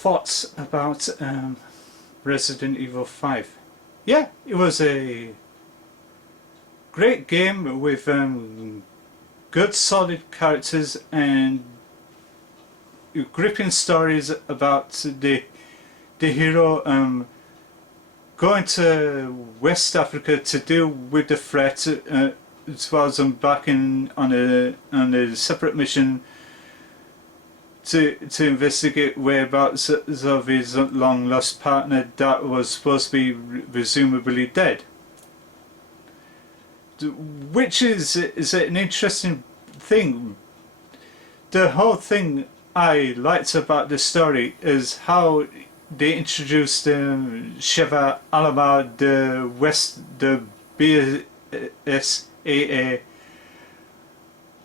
thoughts about Resident Evil 5. Yeah, it was a great game with good solid characters and gripping stories about the hero going to West Africa to deal with the threat, as well as embarking on a separate mission to investigate whereabouts of his long lost partner that was supposed to be presumably dead. Which is an interesting thing. The whole thing I liked about the story is how they introduced Sheva Alama, the BSAA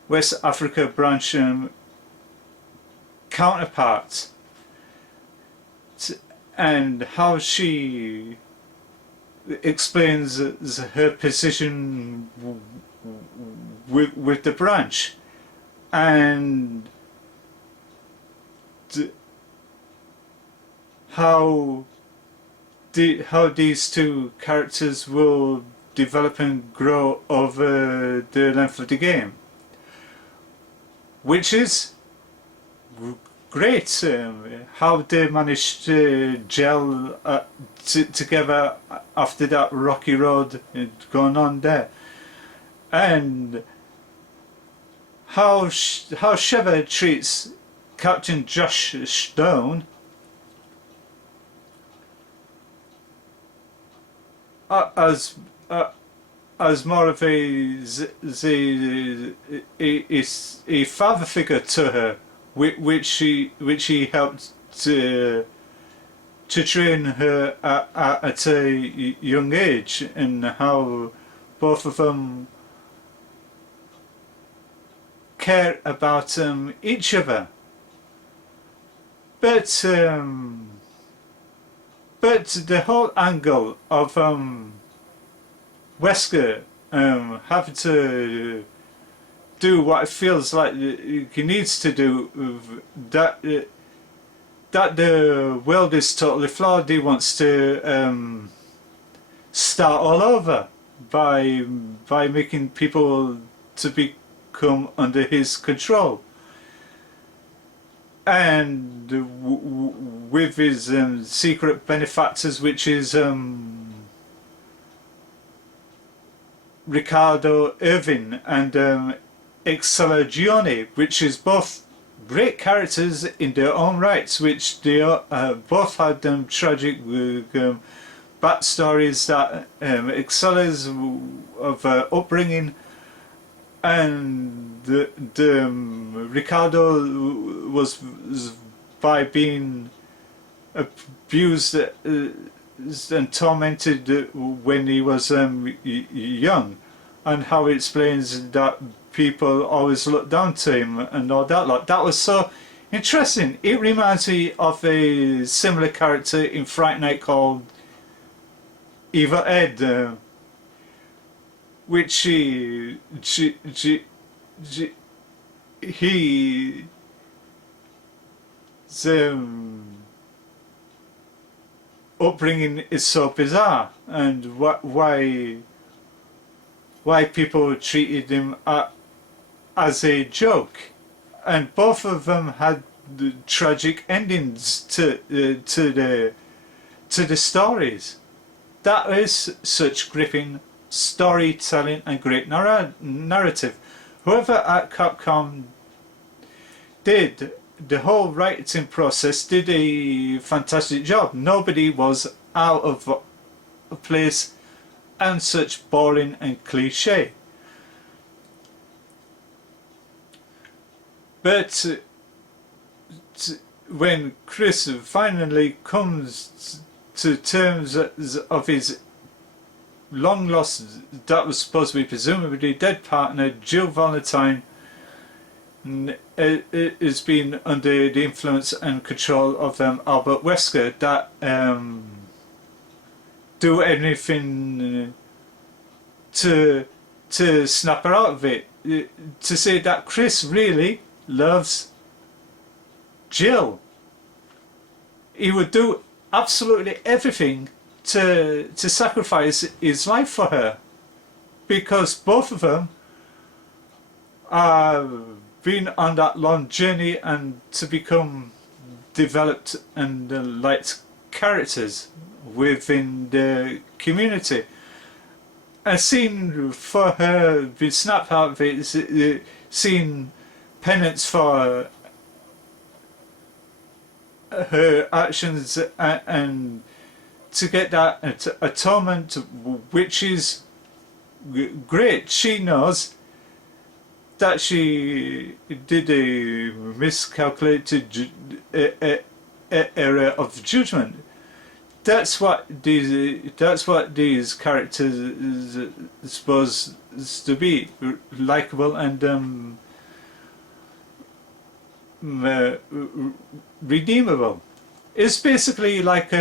West Africa branch counterpart, and how she explains her position with the branch, and how these two characters will develop and grow over the length of the game, which is great. How they managed to gel together after that rocky road going on there, and how Sheva treats Captain Josh Stone as more of a father figure to her, which he helped to train her at a young age, and how both of them care about each other. But the whole angle of Wesker having to do what it feels like he needs to do, that the world is totally flawed. He wants to start all over by making people to become under his control, and with his secret benefactors, which is Ricardo Irvin and Excella Gione, which is both great characters in their own rights, which they both had tragic backstories. That Excella's of upbringing, and the Ricardo was by being abused and tormented when he was young, and how it explains that people always look down to him and all that lot. That was so interesting. It reminds me of a similar character in Fright Night called Evil Ed, which his upbringing is so bizarre, and why people treated him as a joke, and both of them had tragic endings to the stories. That is such gripping storytelling and great narrative. Whoever at Capcom did the whole writing process did a fantastic job. Nobody was out of place and such boring and cliche. But when Chris finally comes to terms of his long lost, that was supposed to be presumably dead partner, Jill Valentine, has been under the influence and control of Albert Wesker, that do anything to snap her out of it, to say that Chris really loves Jill. he would do absolutely everything to sacrifice his life for her, because both of them are been on that long journey and to become developed and liked characters within the community. A scene for her being snapped out of it is seeing penance for her actions and to get that atonement, which is great. She knows that she did a miscalculated error of judgment. That's what these characters are supposed to be, likable and redeemable. It's basically like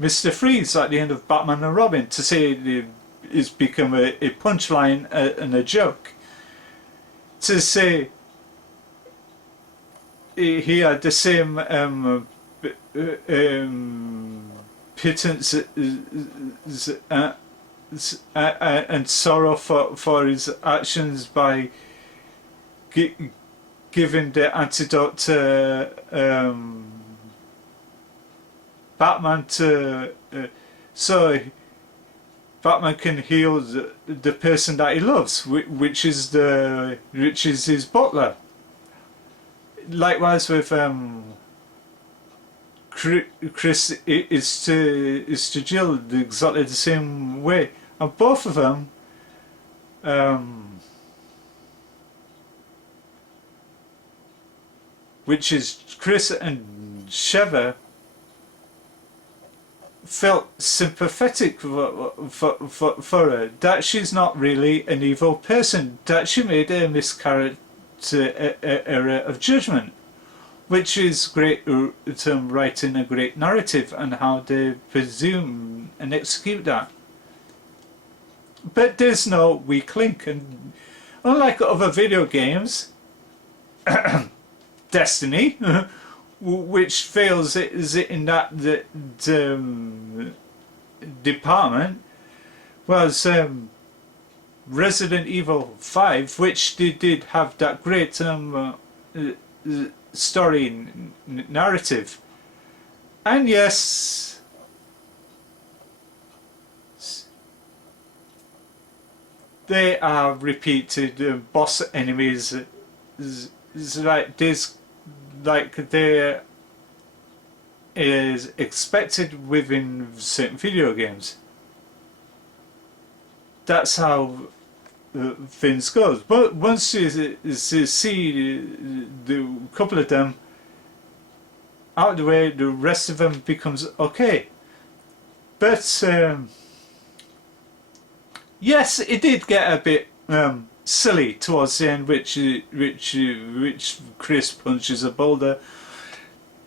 Mr. Freeze at the end of Batman and Robin, to say it's become a punchline and a joke. To say he had the same pittance and sorrow for his actions by giving the antidote to Batman so Batman can heal the person that he loves, which is his butler. Likewise with Chris is to Jill exactly the same way, and both of them which is Chris and Sheva, felt sympathetic for her, that she's not really an evil person, that she made a miscarriage error of judgment, which is great writing a great narrative and how they presume and execute that. But there's no weak link, and unlike other video games, Destiny, which fails is in that department, was Resident Evil 5, which did have that great story narrative. And yes, they are repeated boss enemies, like this, like there is expected within certain video games. That's how things goes. But once you see the couple of them out of the way, the rest of them becomes okay. But yes, it did get a bit silly towards the end, which Chris punches a boulder.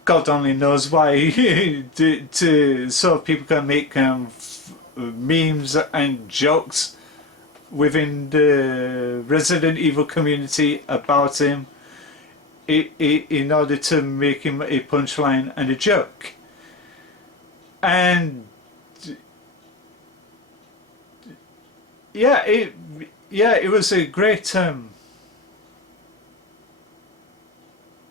God only knows why, so people can make memes and jokes within the Resident Evil community about him, in order to make him a punchline and a joke. And yeah, it was a great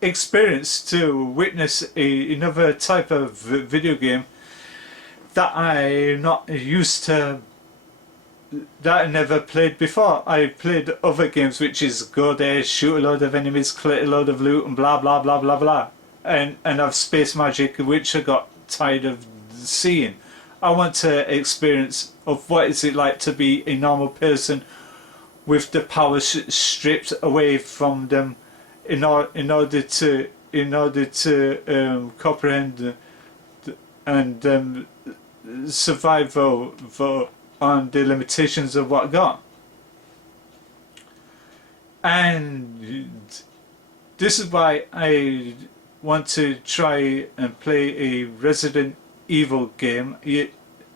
experience to witness another type of video game that I'm not used to, that I never played before. I played other games which is go there, shoot a load of enemies, collect a load of loot and blah blah blah blah blah, and have space magic, which I got tired of seeing. I want to experience of what is it like to be a normal person with the power stripped away from them, in order to comprehend and survive on the limitations of what I got. And this is why I want to try and play a Resident Evil game.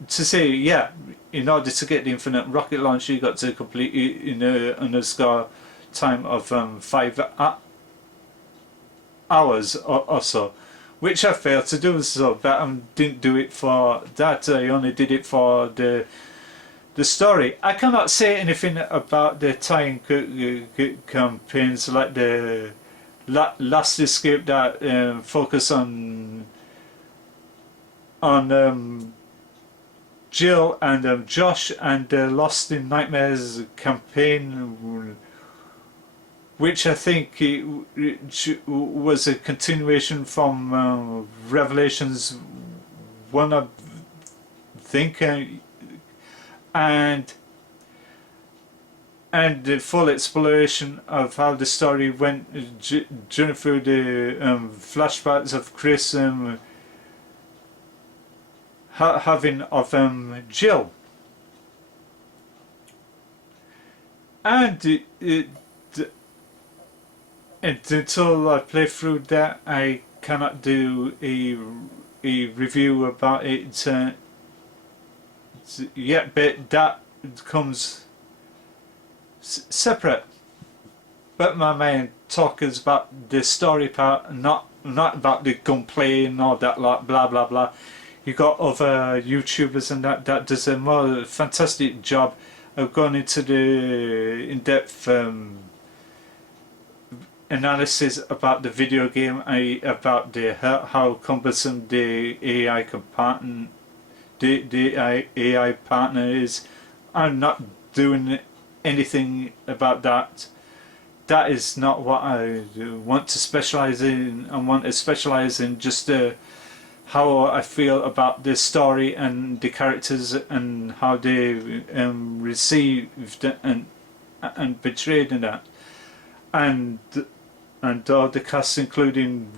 To say, yeah, in order to get the infinite rocket launcher, you got to complete it in a score time of 5 hours or so, which I failed to do. So that didn't do it for that. I only did it for the story. I cannot say anything about the tie-in campaigns like the Last Escape that focus on Jill and Josh, and the Lost in Nightmares campaign, which I think it was a continuation from Revelations 1, I think, and the full exploration of how the story went during through the flashbacks of Chris having of Jill, and until I play through that, I cannot do a review about it yet. But that comes separate. But my main talk is about the story part, not about the gunplay and all that lot, blah blah blah. You got other YouTubers and that does a more fantastic job of going into the in-depth analysis about the video game, about how cumbersome the AI compartment, the AI partner is. I'm not doing anything about that. That is not what I want to specialize in. I want to specialize in just how I feel about the story and the characters and how they received and portrayed in that, and all the cast, including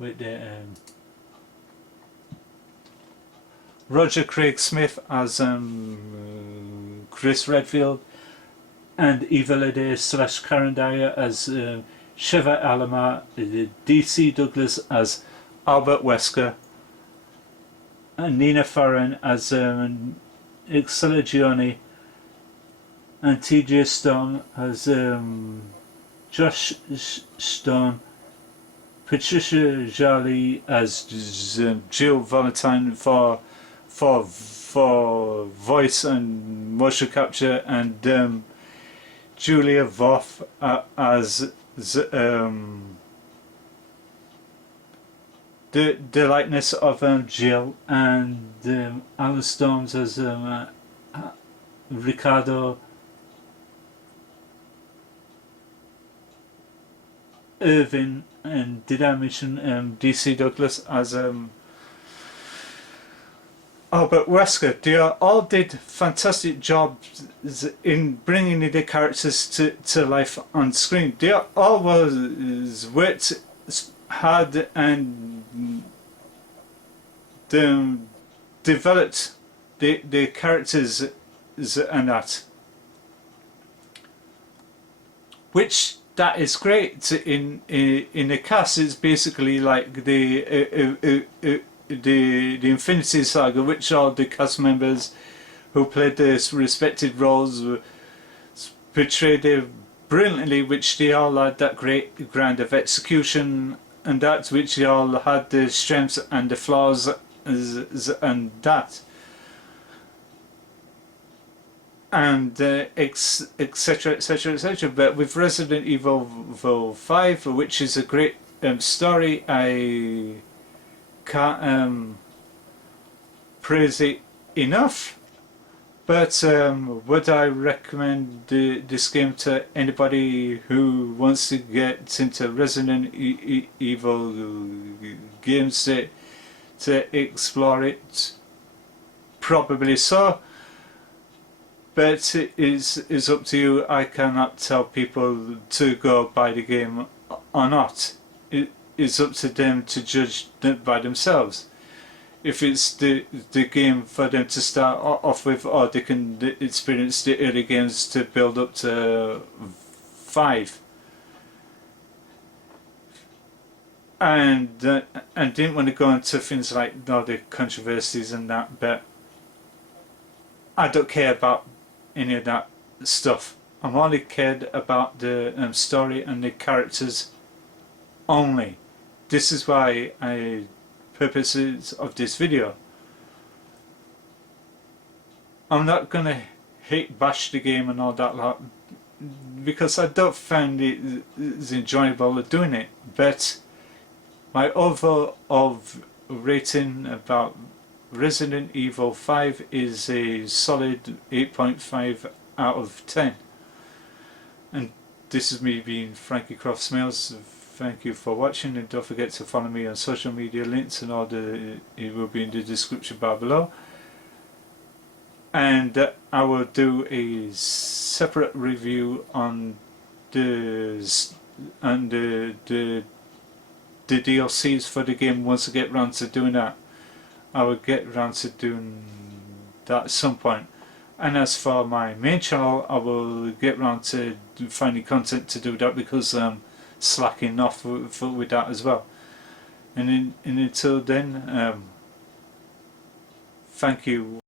with the Roger Craig Smith as Chris Redfield, and Eva Lede / Karen Dyer as Sheva Alomar, DC Douglas as Albert Wesker, and Nina Farren as Ixela Gioni, and TJ Stone as Josh Stone, Patricia Jolly as Jill Valentine for voice and motion capture, and Julia Voff as the likeness of Jill, and Alan Storms as Ricardo Irvin, and did I mention DC Douglas as Albert Wesker? They all did fantastic jobs in bringing the characters to life on screen. They all worked hard and developed the characters and that, which that is great in the cast. It's basically like the Infinity Saga, which all the cast members who played their respected roles portrayed it brilliantly, which they all had that great ground of execution, and that which they all had the strengths and the flaws and that, and etc etc etc. But with Resident Evil 5, which is a great story, I can't praise it enough. But would I recommend this game to anybody who wants to get into Resident Evil games to explore it? Probably so. But it is up to you. I cannot tell people to go buy the game or not. It is up to them to judge by themselves. If it's the game for them to start off with, or they can experience the early games to build up to 5. And didn't want to go into things like the controversies and that, but I don't care about any of that stuff. I'm only cared about the story and the characters only. This is why purposes of this video. I'm not gonna hate bash the game and all that lot, because I don't find it as enjoyable of doing it, but my overall rating about Resident Evil 5 is a solid 8.5 out of 10. And this is me being Frankie Croft Smiles. Thank you for watching, and don't forget to follow me on social media. Links and all it will be in the description bar below. And I will do a separate review on the DLCs for the game once I get round to doing that. I will get round to doing that at some point. And as for my main channel, I will get round to finding content to do that, because I'm slacking off with that as well. And until then, thank you.